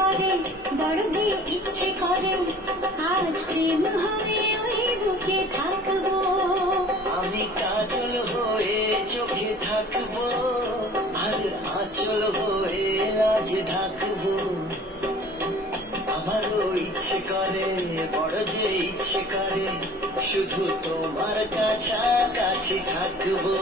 করে, বড় যে ইচ্ছে করে, আজ প্রেম হয়ে ওই বুকে থাকবো। আমি কাজল হয়ে চোখে থাকবো, আর আঁচল হয়ে লাজ ঢাকবো। আমারও ইচ্ছে করে, বড় যে ইচ্ছে করে, শুধু তোমার কাছাকাছি থাকবো।